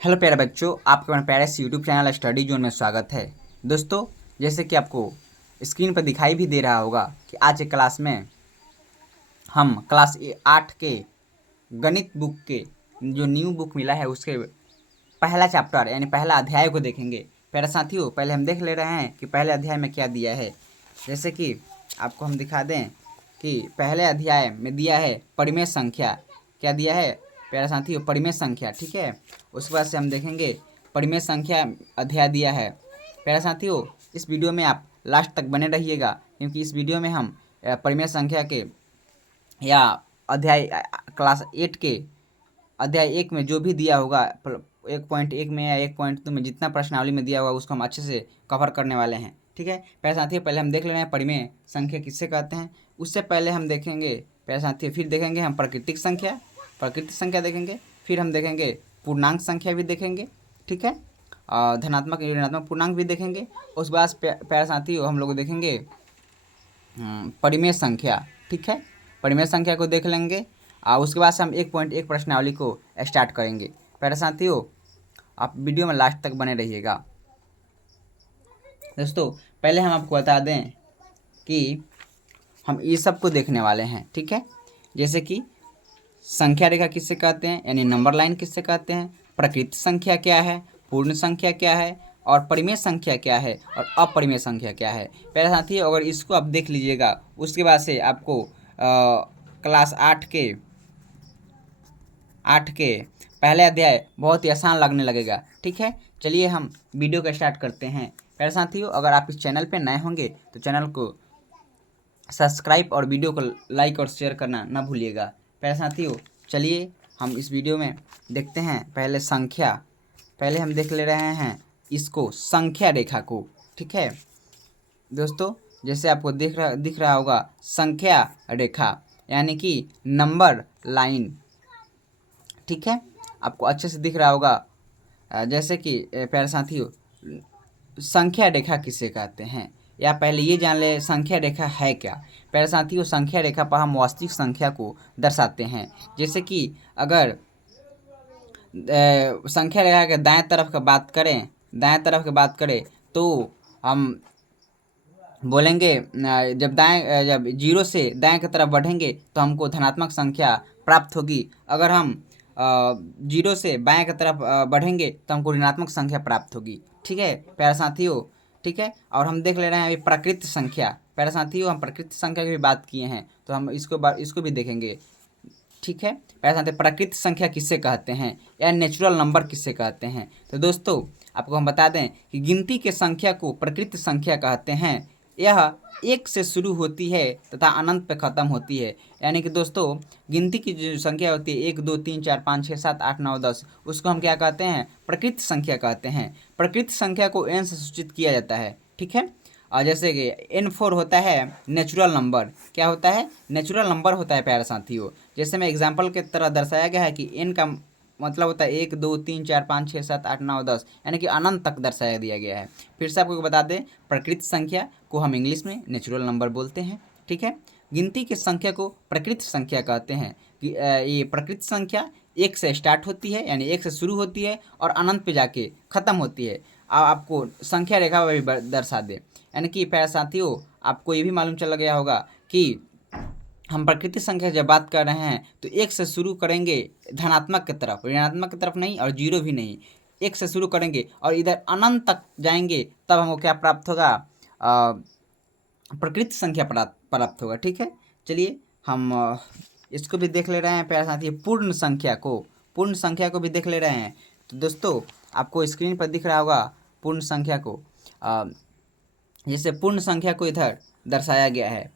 Hello प्यारे बच्चों, आपके अपने प्यारे से यूट्यूब चैनल स्टडी जोन में स्वागत है। दोस्तों, जैसे कि आपको स्क्रीन पर दिखाई भी दे रहा होगा कि आज के क्लास में हम क्लास 8 के गणित बुक के जो न्यू बुक मिला है उसके पहला चैप्टर यानी पहला अध्याय को देखेंगे। प्यारे साथियों, पहले हम देख ले रहे हैं कि पहले अध्याय में क्या दिया है। जैसे कि आपको हम दिखा दें कि पहले अध्याय में दिया है परिमेय संख्या। क्या दिया है प्यारे साथियों? परिमेय संख्या। ठीक है, उसके बाद से हम देखेंगे परिमेय संख्या अध्याय दिया है। प्यारे साथियों, इस वीडियो में आप लास्ट तक बने रहिएगा, क्योंकि इस वीडियो में हम परिमेय संख्या के या अध्याय क्लास 8 के अध्याय 1 में जो भी दिया होगा 1.1 में या 1.2 में जितना प्रश्नावली में दिया होगा उसको हम अच्छे से कवर करने वाले हैं। ठीक है प्यारे साथियों, पहले हम देख ले रहे हैं परिमेय संख्या किससे कहते हैं। उससे पहले हम देखेंगे प्यारे साथियों, फिर देखेंगे हम प्राकृतिक संख्या देखेंगे, फिर हम देखेंगे पूर्णांक संख्या भी देखेंगे। ठीक है, धनात्मक ऋणात्मक पूर्णांक भी देखेंगे। उसके बाद प्यारे साथियों हम लोग देखेंगे परिमेय संख्या। ठीक है, परिमेय संख्या को देख लेंगे। उसके बाद से हम 1.1 प्रश्नावली को स्टार्ट करेंगे। प्यारे साथियों, आप वीडियो में लास्ट तक बने रहिएगा। दोस्तों, पहले हम आपको बता दें कि हम ये सब को देखने वाले हैं। ठीक है, जैसे कि संख्या रेखा किससे कहते हैं यानी नंबर लाइन किससे कहते हैं, प्रकृत संख्या क्या है, पूर्ण संख्या क्या है, और परिमेय संख्या क्या है, और अपरिमेय संख्या क्या है। प्यारे साथियों, अगर इसको आप देख लीजिएगा उसके बाद से आपको क्लास 8 के पहले अध्याय बहुत ही आसान लगने लगेगा। ठीक है, चलिए हम वीडियो का स्टार्ट करते हैं। प्यारे साथियों, अगर आप इस चैनल पे नए होंगे तो चैनल को सब्सक्राइब और वीडियो को लाइक और शेयर करना ना भूलिएगा। प्यारे साथियों, चलिए हम इस वीडियो में देखते हैं पहले हम देख ले रहे हैं इसको संख्या रेखा को। ठीक है दोस्तों, जैसे आपको दिख रहा होगा संख्या रेखा यानी कि नंबर लाइन। ठीक है, आपको अच्छे से दिख रहा होगा। जैसे कि प्यारे साथियों, संख्या रेखा किसे कहते हैं, या पहले ये जान ले संख्या रेखा है क्या। प्यारे साथियों, संख्या रेखा पर हम वास्तविक संख्या को दर्शाते हैं। जैसे कि अगर संख्या रेखा के दाएं तरफ की बात करें तो हम बोलेंगे जब जीरो से दाएं की तरफ बढ़ेंगे तो हमको धनात्मक संख्या प्राप्त होगी। अगर हम जीरो से बाएं की तरफ बढ़ेंगे तो हमको ऋणात्मक संख्या प्राप्त होगी। ठीक है प्यारे साथियों, ठीक है। और हम देख ले रहे हैं अभी प्राकृत संख्या। प्यारे साथियों, हम प्राकृत संख्या की भी बात किए हैं तो हम इसको भी देखेंगे। ठीक है प्यारे साथियों, प्राकृत संख्या किससे कहते हैं या नेचुरल नंबर किससे कहते हैं। तो दोस्तों, आपको हम बता दें कि गिनती के संख्या को प्राकृत संख्या कहते हैं। यह एक से शुरू होती है तथा अनंत पे ख़त्म होती है। यानी कि दोस्तों, गिनती की जो संख्या होती है 1 2 3 4 5 6 7 8 9 10, उसको हम क्या कहते हैं? प्राकृत संख्या कहते हैं। प्राकृत संख्या को n से सूचित किया जाता है। ठीक है, और जैसे कि N4 होता है नेचुरल नंबर। क्या होता है? नेचुरल नंबर होता है प्यारे साथियों। जैसे मैं एग्जाम्पल के तरह दर्शाया गया है कि n का मतलब होता है 1 2 3 4 5 6 7 8 9 10, यानी कि अनंत तक दर्शाया दिया गया है। फिर से आपको बता दें, प्राकृत संख्या को हम इंग्लिश में नेचुरल नंबर बोलते हैं। ठीक है, गिनती की संख्या को प्राकृत संख्या कहते हैं। ये प्राकृत संख्या 1 से स्टार्ट होती है यानी 1 से शुरू होती है और अनंत पे जाके ख़त्म होती है। आपको संख्या रेखा भी दर्शा दे, यानी कि प्यारे साथियों, आपको ये भी मालूम चल गया होगा कि हम प्राकृतिक संख्या जब बात कर रहे हैं तो 1 से शुरू करेंगे धनात्मक की तरफ, ऋणात्मक की तरफ नहीं और जीरो भी नहीं। 1 से शुरू करेंगे और इधर अनंत तक जाएंगे, तब हमको क्या प्राप्त होगा? प्राकृतिक संख्या प्राप्त होगा। ठीक है, चलिए हम इसको भी देख ले रहे हैं प्यारे साथी, पूर्ण संख्या को भी देख ले रहे हैं। तो दोस्तों, आपको स्क्रीन पर दिख रहा होगा पूर्ण संख्या को। जैसे पूर्ण संख्या को इधर दर्शाया गया है।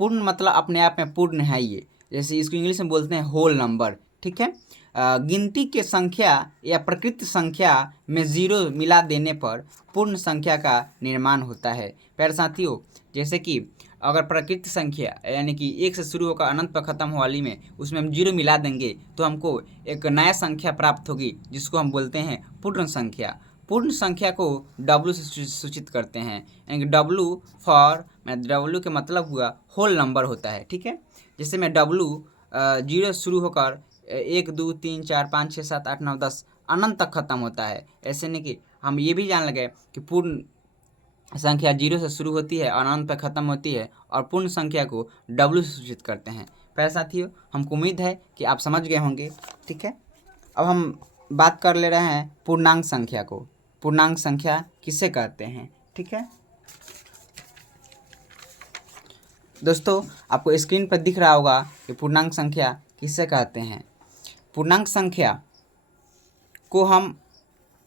पूर्ण मतलब अपने आप में पूर्ण है ये, जैसे इसको इंग्लिश में बोलते हैं होल नंबर। ठीक है, गिनती के संख्या या प्रकृत संख्या में जीरो मिला देने पर पूर्ण संख्या का निर्माण होता है। प्यारे साथियों, जैसे कि अगर प्रकृत संख्या यानी कि 1 से शुरू होकर अनंत पर ख़त्म हो वाली में उसमें हम जीरो मिला देंगे तो हमको एक नया संख्या प्राप्त होगी, जिसको हम बोलते हैं पूर्ण संख्या। पूर्ण संख्या को W से सूचित करते हैं, यानी कि W के मतलब हुआ होल नंबर होता है। ठीक है, जैसे मैं W जीरो शुरू होकर 1 2 3 4 5 6 7 8 9 10 अनंत तक खत्म होता है। ऐसे नहीं कि हम ये भी जान लगे कि पूर्ण संख्या 0 से शुरू होती है और अनंत पर खत्म होती है, और पूर्ण संख्या को W से सूचित करते हैं। प्यारे साथियों, हमको उम्मीद है कि आप समझ गए होंगे। ठीक है, अब हम बात कर ले रहे हैं पूर्णांक संख्या को। पूर्णांक संख्या किसे कहते हैं? ठीक है दोस्तों, आपको स्क्रीन पर दिख रहा होगा कि पूर्णांक संख्या किसे कहते हैं। पूर्णांक संख्या को हम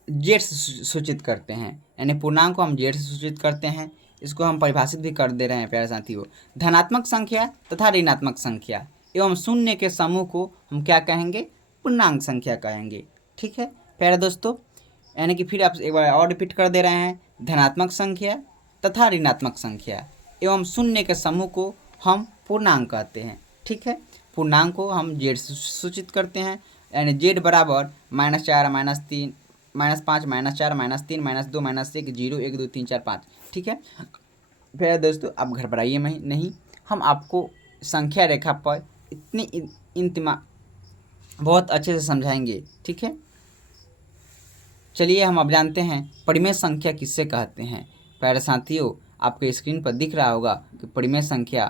जेड से सूचित करते हैं, यानी पूर्णांक को हम जेड से सूचित करते हैं। इसको हम परिभाषित भी कर दे रहे हैं प्यारे साथियों। धनात्मक संख्या तथा ऋणात्मक संख्या एवं शून्य के समूह को हम क्या कहेंगे? पूर्णांक संख्या कहेंगे। ठीक है प्यारे दोस्तों, यानी कि फिर आप एक बार और रिपीट कर दे रहे हैं। धनात्मक संख्या तथा ऋणात्मक संख्या एवं शून्य के समूह को हम पूर्णांक कहते हैं। ठीक है, पूर्णांक को हम जेड से सूचित करते हैं, यानी जेड बराबर -4 -3 -5 -4 -3 -2 -1 0 1 2 3 4 5। ठीक है फिर दोस्तों, आप घबराइए नहीं, हम आपको संख्या रेखा पर इतनी इंतमा बहुत अच्छे से समझाएंगे। ठीक है, चलिए हम अब जानते हैं परिमेय संख्या किससे कहते हैं। प्यारे साथियों, आपके स्क्रीन पर दिख रहा होगा कि परिमेय संख्या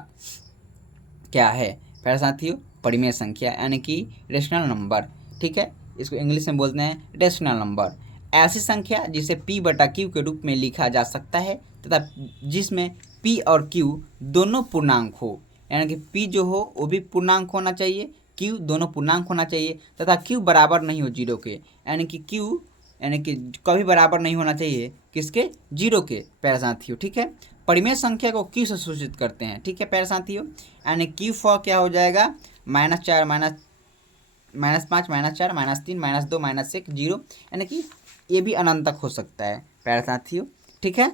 क्या है। प्यारे साथियों, परिमेय संख्या यानी कि रेशनल नंबर। ठीक है, इसको इंग्लिश में बोलते हैं रेशनल नंबर। ऐसी संख्या जिसे P/Q के रूप में लिखा जा सकता है तथा जिसमें P और Q दोनों पूर्णांक हो, यानी कि P जो हो वो भी पूर्णांक होना चाहिए, Q दोनों पूर्णांक होना चाहिए तथा Q बराबर नहीं हो 0 के, यानी कि Q यानी कि कभी बराबर नहीं होना चाहिए किसके? 0 के। प्यारे साथियों, ठीक है, परिमेय संख्या को Q से सूचित करते हैं। ठीक है प्यारे साथियों, यानी Q फॉर क्या हो जाएगा? -4 -5 -4 -3 -2 -1 0, यानी कि ये भी अनंत तक हो सकता है प्यारे साथियों। ठीक है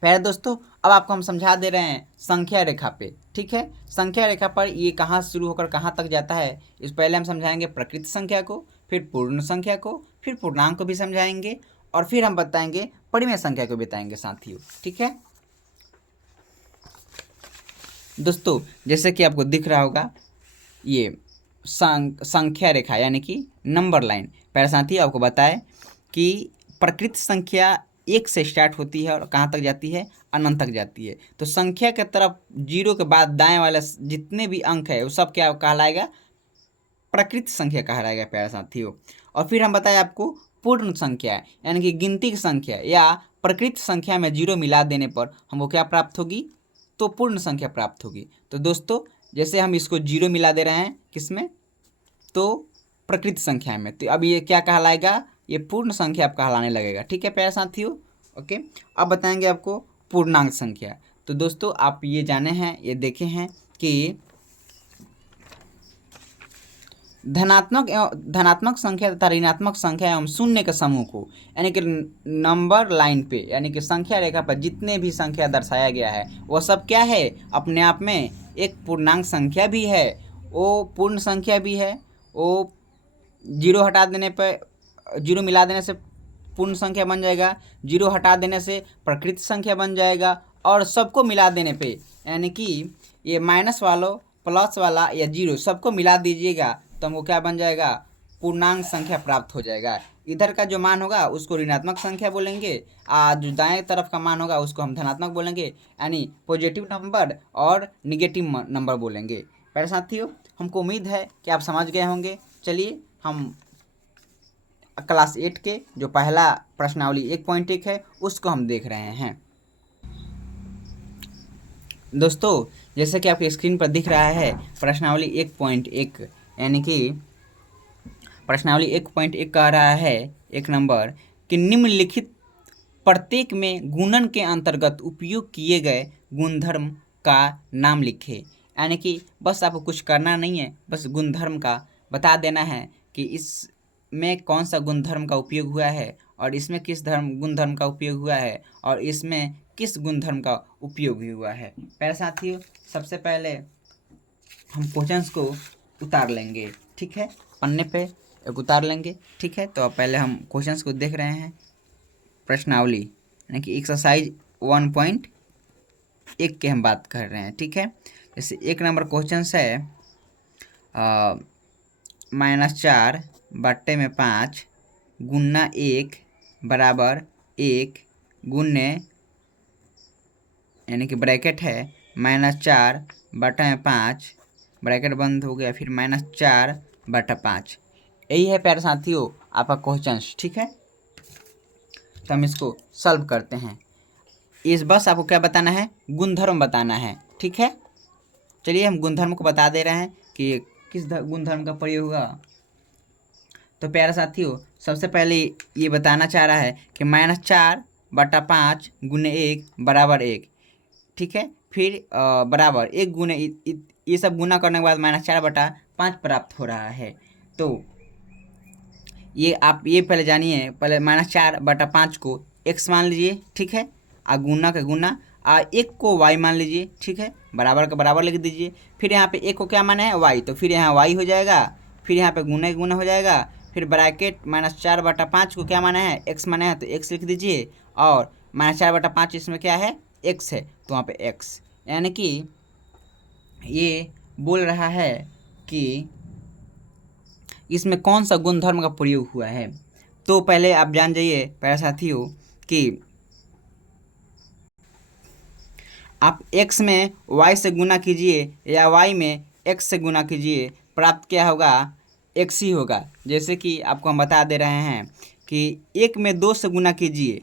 प्यारे दोस्तों, अब आपको हम समझा दे रहे हैं संख्या रेखा पे। ठीक है, संख्या रेखा पर ये कहाँ शुरू होकर कहाँ तक जाता है, इस पहले हम समझाएंगे प्रकृत संख्या को, फिर पूर्ण संख्या को, फिर पूर्णांक को भी समझाएंगे, और फिर हम बताएंगे परिमेय संख्या को बताएंगे साथियों। ठीक है दोस्तों, जैसे कि आपको दिख रहा होगा ये संख्या रेखा यानी कि नंबर लाइन। प्यारे साथियों, आपको बताएं कि प्रकृत संख्या 1 से स्टार्ट होती है और कहाँ तक जाती है? अनंत तक जाती है। तो संख्या के तरफ 0 के बाद दाएं वाले जितने भी अंक है वो सब क्या कहलाएगा? प्रकृत संख्या कहलाएगा प्यारे साथियों। और फिर हम बताएं आपको पूर्ण संख्या यानी कि गिनती की संख्या या प्रकृत संख्या में 0 मिला देने पर हमको क्या प्राप्त होगी? तो पूर्ण संख्या प्राप्त होगी। तो दोस्तों, जैसे हम इसको 0 मिला दे रहे हैं किसमें? तो प्रकृत संख्या में, तो अब ये क्या कहलाएगा? ये पूर्ण संख्या आप कहलाने लगेगा। ठीक है प्यारे साथियों, ओके। अब बताएंगे आपको पूर्णांक संख्या। तो दोस्तों, आप ये जाने हैं, ये देखे हैं कि धनात्मक संख्या तथा ऋणात्मक संख्या एवं शून्य के समूह को, यानी कि नंबर लाइन पे यानी कि संख्या रेखा पर जितने भी संख्या दर्शाया गया है वो सब क्या है? अपने आप में एक पूर्णांक संख्या भी है, वो पूर्ण संख्या भी है। वो 0 हटा देने पर, 0 मिला देने से पूर्ण संख्या बन जाएगा, 0 हटा देने से प्रकृत संख्या बन जाएगा, और सबको मिला देने पे यानी कि ये माइनस वालों प्लस वाला या 0 सबको मिला दीजिएगा तो हमको क्या बन जाएगा? पूर्णांक संख्या प्राप्त हो जाएगा। इधर का जो मान होगा उसको ऋणात्मक संख्या बोलेंगे, जो दाएं तरफ का मान होगा उसको हम धनात्मक बोलेंगे, यानी पॉजिटिव नंबर और निगेटिव नंबर बोलेंगे। प्यारे साथियों, हमको उम्मीद है कि आप समझ गए होंगे। चलिए हम क्लास 8 के जो पहला प्रश्नावली 1.1 है उसको हम देख रहे हैं। दोस्तों, जैसे कि आपकी स्क्रीन पर दिख रहा है प्रश्नावली 1.1, यानी कि प्रश्नावली 1.1 कह रहा है 1 नंबर कि निम्नलिखित प्रत्येक में गुणन के अंतर्गत उपयोग किए गए गुणधर्म का नाम लिखें। यानी कि बस आपको कुछ करना नहीं है, बस गुणधर्म का बता देना है कि इसमें कौन सा गुणधर्म का उपयोग हुआ है और इसमें किस गुणधर्म का उपयोग हुआ है और इसमें किस गुणधर्म का उपयोग हुआ है। प्यारे साथियों, सबसे पहले हम क्वेश्चंस को उतार लेंगे। ठीक है, पन्ने पे एक उतार लेंगे। ठीक है, तो पहले हम क्वेश्चंस को देख रहे हैं। प्रश्नावली यानी कि एक्सरसाइज 1.1 के हम बात कर रहे हैं। ठीक है, जैसे 1 नंबर क्वेश्चन है -4 बट्टे में 5 गुना 1 बराबर 1 गुने, यानी कि ब्रैकेट है -4 बटा में 5, ब्रैकेट बंद हो गया, फिर -4 बटा 5। यही है प्यारे साथियों आपका क्वेश्चन, ठीक है। तो हम इसको सॉल्व करते हैं। इस बस आपको क्या बताना है, गुणधर्म बताना है, ठीक है। चलिए हम गुणधर्म को बता दे रहे हैं कि किस गुणधर्म का प्रयोग होगा। तो प्यारे साथियों सबसे पहले ये बताना चाह रहा है कि -4 बटा 5 गुने 1 बराबर 1, ठीक है। फिर बराबर 1 गुने ये सब गुना करने के बाद -4 बटा 5 प्राप्त हो रहा है। तो ये आप ये पहले जानिए, पहले -4 बटा 5 को x मान लीजिए, ठीक है। गुना का गुना, 1 को y मान लीजिए, ठीक है। बराबर का बराबर लिख दीजिए। फिर यहाँ पे 1 को क्या माना है, y, तो फिर यहाँ y हो जाएगा। फिर यहाँ पे गुना गुना हो जाएगा। फिर ब्रैकेट -4 बटा 5 को क्या माना है, x माना है, तो x लिख दीजिए। और -4 बटा 5 इसमें क्या है, x है, तो वहाँ पे x, यानी कि ये बोल रहा है कि इसमें कौन सा गुणधर्म का प्रयोग हुआ है। तो पहले आप जान जाइए प्यारे साथियों कि आप x में y से गुना कीजिए या y में x से गुना कीजिए, प्राप्त क्या होगा, x ही होगा। जैसे कि आपको हम बता दे रहे हैं कि 1 में 2 से गुना कीजिए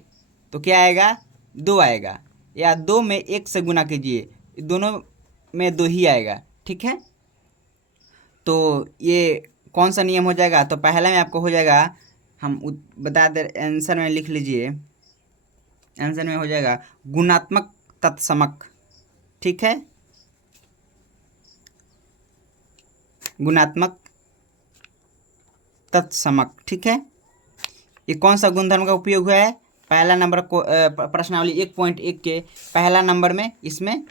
तो क्या आएगा, 2 आएगा, या 2 में 1 से गुना कीजिए, दोनों में 2 ही आएगा, ठीक है। तो ये कौन सा नियम हो जाएगा, तो पहले में आपको हो जाएगा, हम बता दे, आंसर में लिख लीजिए, आंसर में हो जाएगा गुणात्मक तत्समक, ठीक है। गुणात्मक तत्समक, ठीक है। ये कौन सा गुणधर्म का उपयोग हुआ है, पहला नंबर को प्रश्नावली 1.1 के पहला नंबर में इसमें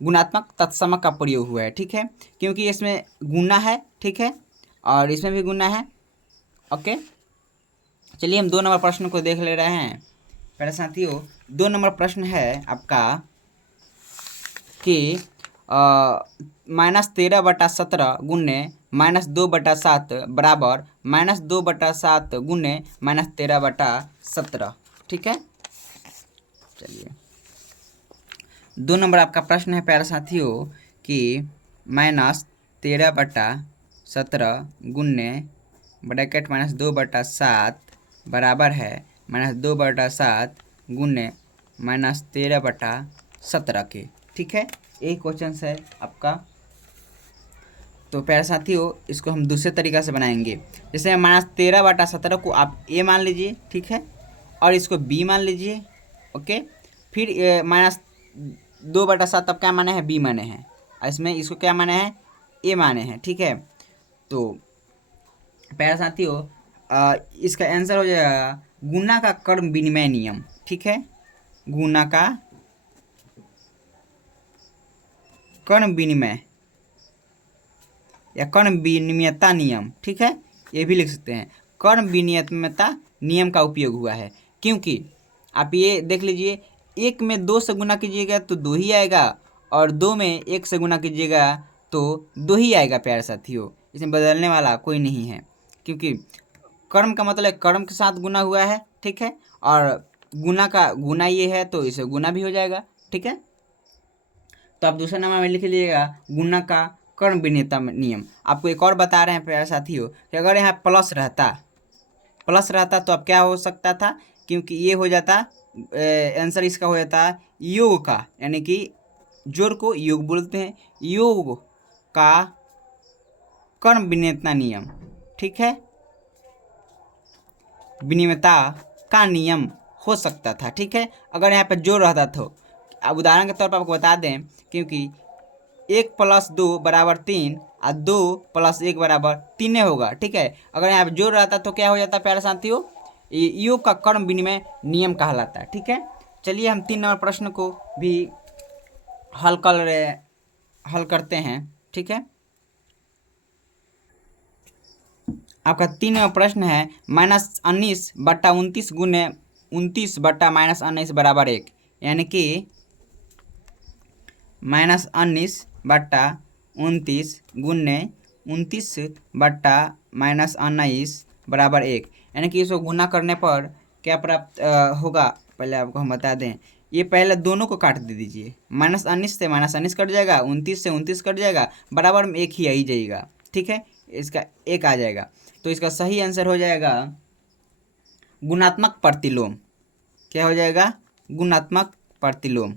गुणात्मक तत्समक का प्रयोग हुआ है, ठीक है। क्योंकि इसमें गुना है, ठीक है, और इसमें भी गुना है, ओके। चलिए हम 2 नंबर प्रश्न को देख ले रहे हैं। पहले साथियों 2 नंबर प्रश्न है आपका कि -13 बटा 17 गुने -2 बटा 7 बराबर -2 बटा 7 गुने -13 बटा 17, ठीक है। चलिए 2 नंबर आपका प्रश्न है प्यारे साथियों कि -13 बटा 17 गुने ब्रैकेट -2 बटा 7 बराबर है -2 बटा 7 गुने -13 बटा 17 के, ठीक है। यही क्वेश्चन है आपका। तो प्यारे साथियों इसको हम दूसरे तरीक़ा से बनाएंगे। जैसे -13 बटा 17 को आप a मान लीजिए, ठीक है, और इसको b मान लीजिए, ओके। फिर -2 बटा 7 अब क्या माने हैं, b माने हैं, इसमें इसको क्या माने हैं, a माने हैं, ठीक है। तो प्यारे साथियों इसका आंसर हो जाएगा गुना का कर्ण विनिमय नियम, ठीक है। गुना का कर्ण विनिमय या कर्ण विनिमयता नियम, ठीक है, ये भी लिख सकते हैं। कर्ण विनिमयता नियम का उपयोग हुआ है, क्योंकि आप ये देख लीजिए, 1 में 2 से गुना कीजिएगा तो 2 ही आएगा, और 2 में 1 से गुना कीजिएगा तो 2 ही आएगा प्यारे साथियों, इसमें बदलने वाला कोई नहीं है। क्योंकि कर्म का मतलब कर्म के साथ गुना हुआ है, ठीक है, और गुना का गुना ये है तो इसे गुना भी हो जाएगा, ठीक है। तो आप दूसरे नंबर में लिख लीजिएगा गुना का कर्ण विनिमयता नियम। आपको एक और बता रहे हैं प्यारे साथियों कि अगर यहाँ प्लस रहता तो अब क्या हो सकता था, क्योंकि ये हो जाता आंसर इसका हो जाता योग का, यानी कि जोड़ को योग बोलते हैं, योग का कर्ण विनिमयता नियम, ठीक है, विनिमयता का नियम हो सकता था, ठीक है। अगर यहाँ पे जोड़ रहता तो अब उदाहरण के तौर पर आपको बता दें, क्योंकि 1 + 2 = 3 और 2 + 1 = 3 होगा, ठीक है। अगर यहाँ पे जोड़ रहता तो क्या हो जाता प्यारे साथियों, योग का कर्ण विनिमय नियम कहलाता है, ठीक है। चलिए हम 3 नंबर प्रश्न को भी हल करते हैं, ठीक है। आपका 3 नंबर प्रश्न है -19 बटा 29 गुने 29 बटा -19 बराबर 1, यानी कि -19 बटा 29 गुने 29/-19 बराबर 1, यानी कि इसको गुना करने पर क्या प्राप्त होगा, पहले आपको हम बता दें। ये पहले दोनों को काट दे दीजिए, -19 से -19 कट जाएगा, 29 से 29 कट जाएगा, बराबर में 1 ही आ ही जाएगा। ठीक है, इसका 1 आ जाएगा। तो इसका सही आंसर हो जाएगा गुणात्मक प्रतिलोम। क्या हो जाएगा? गुणात्मक प्रतिलोम।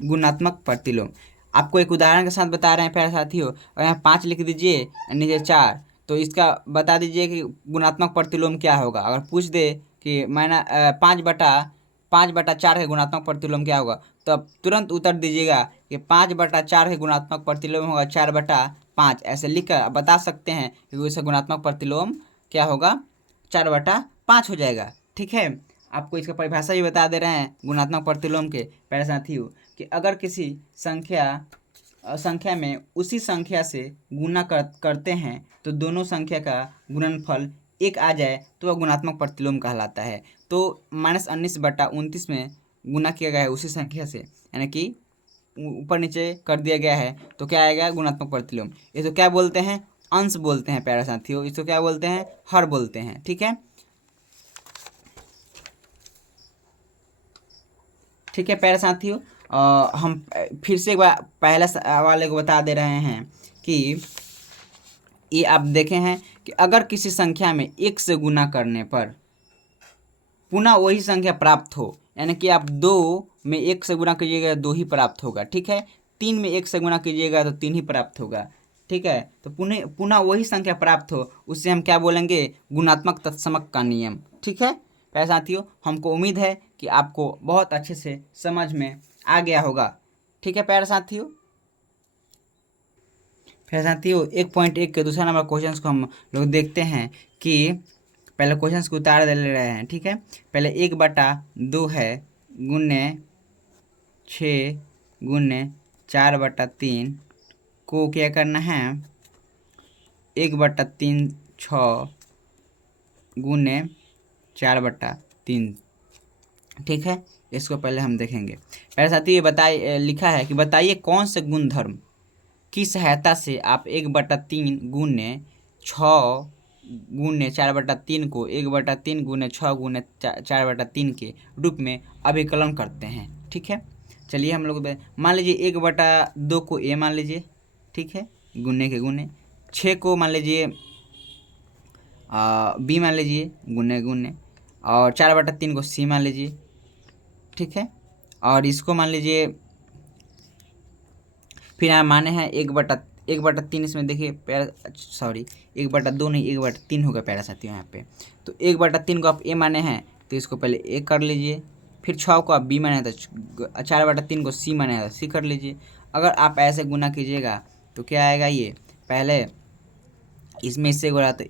गुणात्मक प्रतिलोम आपको एक उदाहरण के साथ बता रहे हैं प्यारे साथियों। और यहाँ 5 लिख दीजिए और नीचे 4, तो इसका बता दीजिए कि गुणात्मक प्रतिलोम क्या होगा। अगर पूछ दे कि मैंने 5/4 के गुणात्मक प्रतिलोम क्या होगा, तो अब तुरंत उत्तर दीजिएगा कि 5/4 के गुणात्मक प्रतिलोम होगा 4/5। ऐसे लिख कर बता सकते हैं कि उसका गुणात्मक प्रतिलोम क्या होगा, 4/5 हो जाएगा। ठीक है, आपको इसका परिभाषा भी बता दे रहे हैं गुणात्मक प्रतिलोम के प्यारे साथियों, कि अगर किसी संख्या में उसी संख्या से गुना करते हैं तो दोनों संख्या का गुणनफल 1 आ जाए तो वह गुणात्मक प्रतिलोम कहलाता है। तो -19/29 में गुना किया गया है उसी संख्या से, यानी कि ऊपर नीचे कर दिया गया है, तो क्या आएगा? गुणात्मक प्रतिलोम। इसको क्या बोलते हैं? अंश बोलते हैं प्यारे साथियों। इसको क्या बोलते हैं? हर बोलते हैं। ठीक है, ठीक है प्यारे साथियों। हम फिर से एक बार पहले वाले को बता दे रहे हैं कि ये आप देखे हैं कि अगर किसी संख्या में 1 से गुना करने पर पुनः वही संख्या प्राप्त हो, यानी कि आप 2 में 1 से गुना कीजिएगा 2 ही प्राप्त होगा। ठीक है, 3 में 1 से गुना कीजिएगा तो 3 ही प्राप्त होगा। ठीक है, तो पुनः वही संख्या प्राप्त हो, उससे हम क्या बोलेंगे? गुणात्मक तत्समक का नियम। ठीक है प्यारे साथियों, हमको उम्मीद है कि आपको बहुत अच्छे से समझ में आ गया होगा। ठीक है प्यारे साथियों, फिर साथियों 1.1 के दूसरा नंबर क्वेश्चन को हम लोग देखते हैं कि पहले क्वेश्चन को उतार दे ले रहे हैं। ठीक है, पहले 1/2 है गुने 6 गुने 4/3 को क्या करना है? 1/3 6 गुने 4/3। ठीक है, इसको पहले हम देखेंगे। पहले साथी ये बताइए, लिखा है कि बताइए कौन से गुणधर्म की सहायता से आप 1/3 गुने 6 गुने 4/3 को 1/3 गुने 6 गुने 4/3 के रूप में अभिकलन करते हैं। ठीक है, चलिए हम लोग मान लीजिए 1/2 को ए मान लीजिए। ठीक है, गुने के गुने 6 को मान लीजिए बी मान लीजिए गुने गुने, और 4/3 को सी मान लीजिए। ठीक है, और इसको मान लीजिए, फिर यहाँ माने हैं 1/3। इसमें देखिए सॉरी 1/2 नहीं 1/3 होगा प्यारा साथियों यहाँ पे। तो 1/3 को आप ए माने हैं तो इसको पहले ए कर लीजिए, फिर 6 को आप बी माने तो 4/3 को सी माने तो सी कर लीजिए। अगर आप ऐसे गुना कीजिएगा तो क्या आएगा? ये पहले इसमें इससे गुणा तो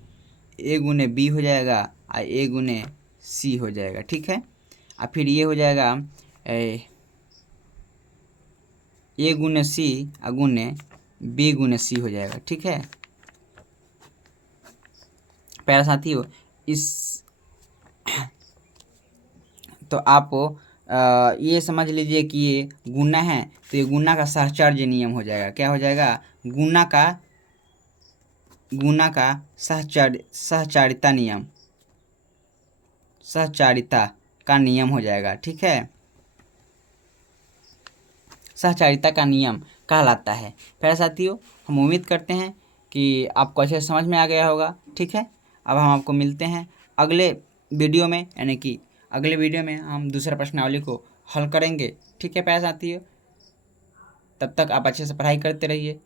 ए गुने बी हो जाएगा और ए गुने सी हो जाएगा। ठीक है, और फिर ये हो जाएगा ए गुने सी और गुने बी गुने सी हो जाएगा। ठीक है प्यारे साथियों, इस तो आप ये समझ लीजिए कि ये गुना है, तो ये गुना का सहचर्य नियम हो जाएगा। क्या हो जाएगा? गुना का सहचारिता नियम, सहचारिता का नियम हो जाएगा। ठीक है, सहचारिता का नियम कहलाता है। प्यारे साथियों, हम उम्मीद करते हैं कि आपको अच्छे से समझ में आ गया होगा। ठीक है, अब हम आपको मिलते हैं अगले वीडियो में, यानी कि अगले वीडियो में हम दूसरा प्रश्नावली को हल करेंगे। ठीक है प्यारे साथियों, तब तक आप अच्छे से पढ़ाई करते रहिए।